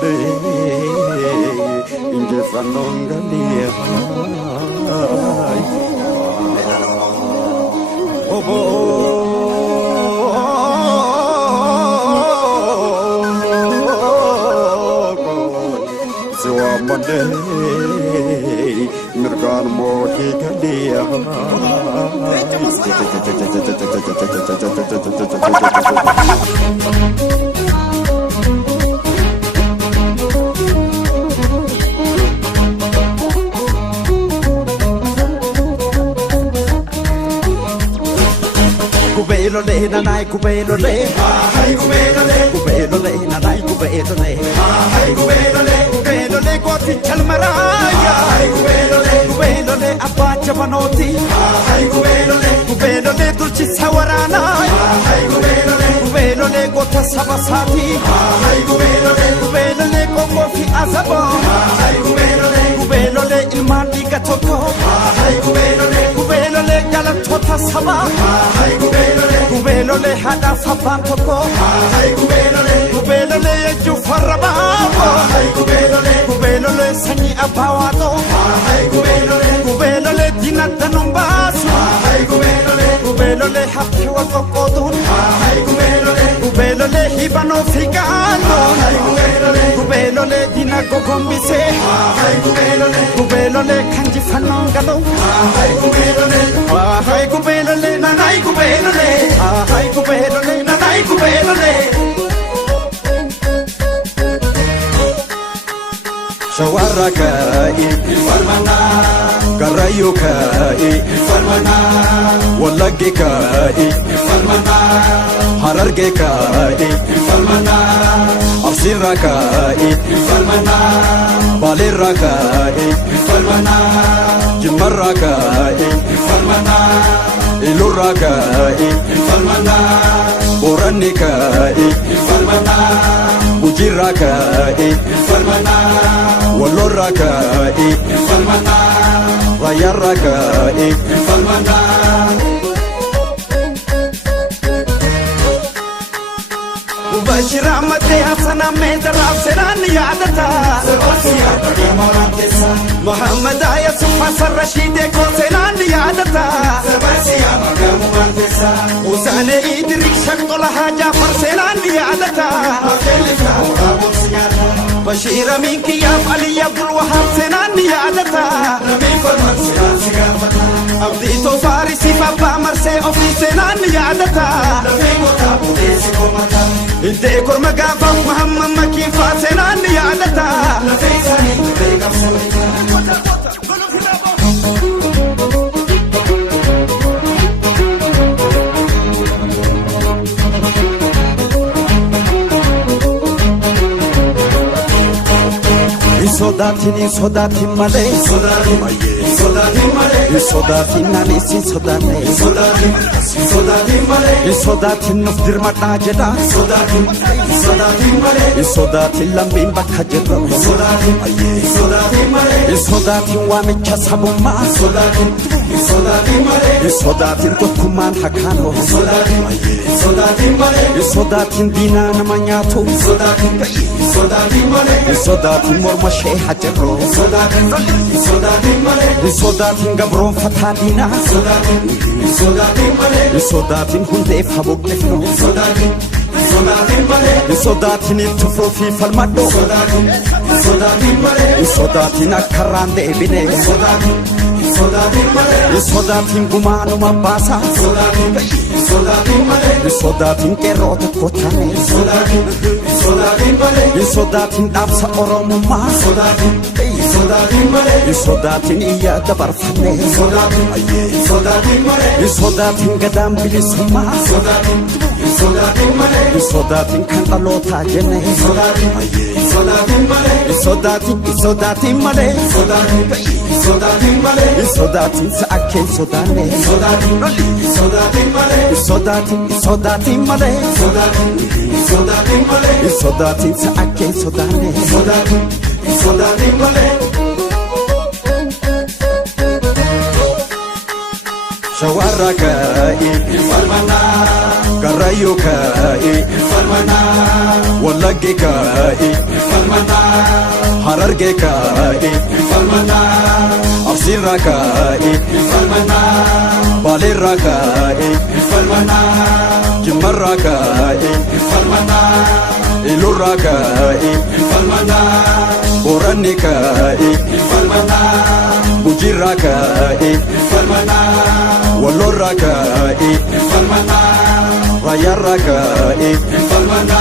mande inje fanongalia obo sewa mande mirgan moki galia Kubelo le na nai kubelo le hai kubelo le na nai kubelo le hai kubelo le ko ti chal maraya hai kubelo le apacha banoti hai kubelo le tulchi sawarana hai kubelo le ko ta sabasati hai kubelo le ko mo fi azabo hai kubelo le ilmani ka toko hai kubelo le galat thota saba hai kubelo le hada saban toko hai kubelo le ju faraba hai kubelo le sani abawato hai kubelo le dinat numbasu hai kubelo le hakwa kokodun hai kubelo le hibano fikano hai kubelo le dinako gombise hai kubelo le kanji fanongalo hai kubelo le na nai kubelo le hai kubelo le na nai kubelo le shawaraka farmana karayuka farmana walagika farmana harargeka farmana absiraka farmana baliraka farmana jimaraka farmana iluraka farmana boranika farmana ujiraka farmana waloraka farmana rayaraka farmana Bashira mate hasana mein taraf seran yaadata sabasiya bade moran kesa Muhammad aya sufasar rashid ko seran yaadata sabasiya magamuan kesa usane idrik shakol haja par seran yaadata makelika urabul siyata Bashira minki ya ali abdul wahab seran yaadata nabi farman seran sigafata abdi to farisi baba marse ofri seran yaadata nabi ko tabu desi ko mata Inte korma gafa Muhammad makin fasenan yaadata Nafisani tubega fsawita Sodatin male Sodatin nani sin sodane Sodatin nufdir mata jeda Sodatin lambin bakha jeda Sodatin wamicha sabuma Sodatin tokkuman hakano Sodatin dina namanyatu Sodatin morma sheha jero Sodatin gabron fatadina Sodatin hunde faboklefno Sodatin tufro fi falmado Sodatin akarande ebine Sodatin gumano mambasa Sodatin kerota kotane Sodatin dabsa oromuma Sodatin iya dabarfane Sodatin gadam bilisuma Sodatin kan alota jene Sodatin male Sodatin saaken sodane Sodatin male Sodatin saaken sodane Shawaraka farmana karayuka farmana Wallagge ka'e falmata Hararge ka'e falmata Arsirra ka'e falmata Baleerra ka'e falmata Jimmarra ka'e falmata Ilurra ka'e falmata Booranni ka'e falmata Gujirra ka'e falmata Wallorra ka'e falmata Raayyaarra ka'e falmata